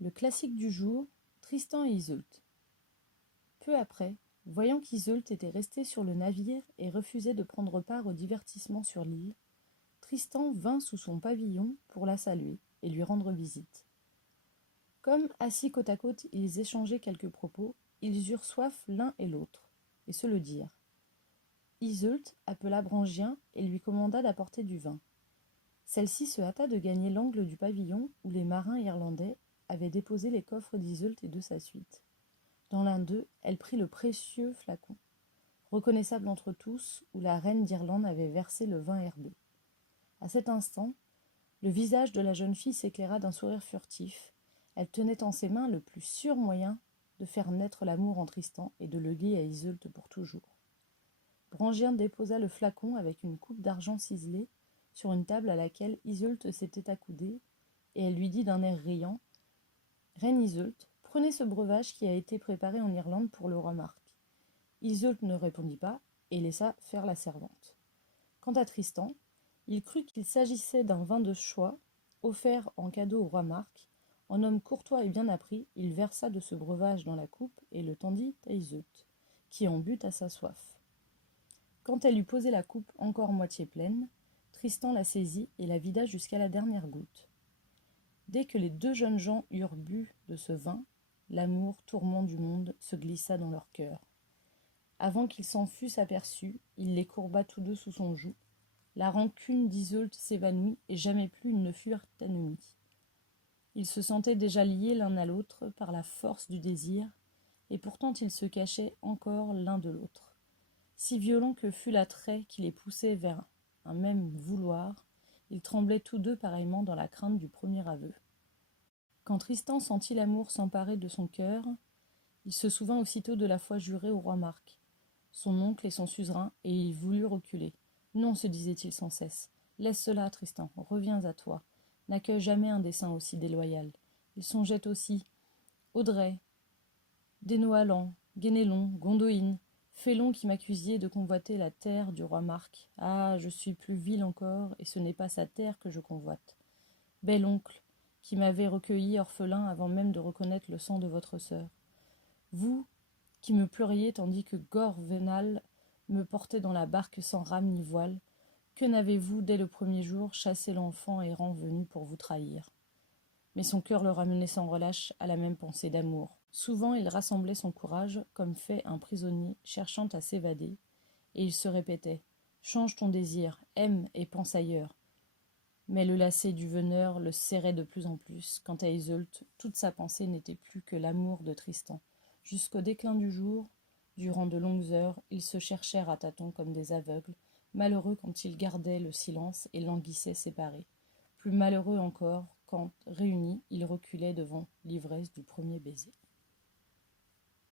Le classique du jour, Tristan et Iseult. Peu après, voyant qu'Iseult était resté sur le navire et refusait de prendre part au divertissement sur l'île, Tristan vint sous son pavillon pour la saluer et lui rendre visite. Comme, assis côte à côte, ils échangeaient quelques propos, ils eurent soif l'un et l'autre, et se le dirent. Iseult appela Brangien et lui commanda d'apporter du vin. Celle-ci se hâta de gagner l'angle du pavillon où les marins irlandais avaient déposé les coffres d'Iseult et de sa suite. Dans l'un d'eux, elle prit le précieux flacon, reconnaissable entre tous, où la reine d'Irlande avait versé le vin herbeux. À cet instant, le visage de la jeune fille s'éclaira d'un sourire furtif. Elle tenait en ses mains le plus sûr moyen de faire naître l'amour en Tristan et de le lier à Iseult pour toujours. Brangien déposa le flacon avec une coupe d'argent ciselée sur une table à laquelle Iseult s'était accoudée, et elle lui dit d'un air riant : « Reine Iseult, prenez ce breuvage qui a été préparé en Irlande pour le roi Marc. » Iseult ne répondit pas et laissa faire la servante. Quant à Tristan, il crut qu'il s'agissait d'un vin de choix, offert en cadeau au roi Marc. En homme courtois et bien appris, il versa de ce breuvage dans la coupe et le tendit à Iseult, qui en but à sa soif. Quand elle eut posé la coupe encore moitié pleine, Tristan la saisit et la vida jusqu'à la dernière goutte. Dès que les deux jeunes gens eurent bu de ce vin, l'amour, tourment du monde, se glissa dans leur cœur. Avant qu'ils s'en fussent aperçus, il les courba tous deux sous son joug. La rancune d'Iseult s'évanouit et jamais plus ils ne furent ennemis. Ils se sentaient déjà liés l'un à l'autre par la force du désir, et pourtant ils se cachaient encore l'un de l'autre. Si violent que fût l'attrait qui les poussait vers un même vouloir, ils tremblaient tous deux pareillement dans la crainte du premier aveu. Quand Tristan sentit l'amour s'emparer de son cœur, il se souvint aussitôt de la foi jurée au roi Marc, son oncle et son suzerain, et il voulut reculer. Non, se disait-il sans cesse, laisse cela, Tristan, reviens à toi, n'accueille jamais un dessein aussi déloyal. Il songeait aussi Audrey, Dénoalan, Guénélon, Gondoïne, Félon qui m'accusiez de convoiter la terre du roi Marc. Ah, je suis plus vil encore, et ce n'est pas sa terre que je convoite. Bel oncle, qui m'avait recueilli orphelin avant même de reconnaître le sang de votre sœur. Vous, qui me pleuriez tandis que Gore-Venal me portait dans la barque sans rame ni voile, que n'avez-vous, dès le premier jour, chassé l'enfant errant venu pour vous trahir ? Mais son cœur le ramenait sans relâche à la même pensée d'amour. Souvent il rassemblait son courage, comme fait un prisonnier cherchant à s'évader, et il se répétait « Change ton désir, aime et pense ailleurs ». Mais le lacet du veneur le serrait de plus en plus. Quant à Iseult, toute sa pensée n'était plus que l'amour de Tristan. Jusqu'au déclin du jour, durant de longues heures, ils se cherchèrent à tâtons comme des aveugles, malheureux quand ils gardaient le silence et languissaient séparés. Plus malheureux encore quand, réunis, ils reculaient devant l'ivresse du premier baiser.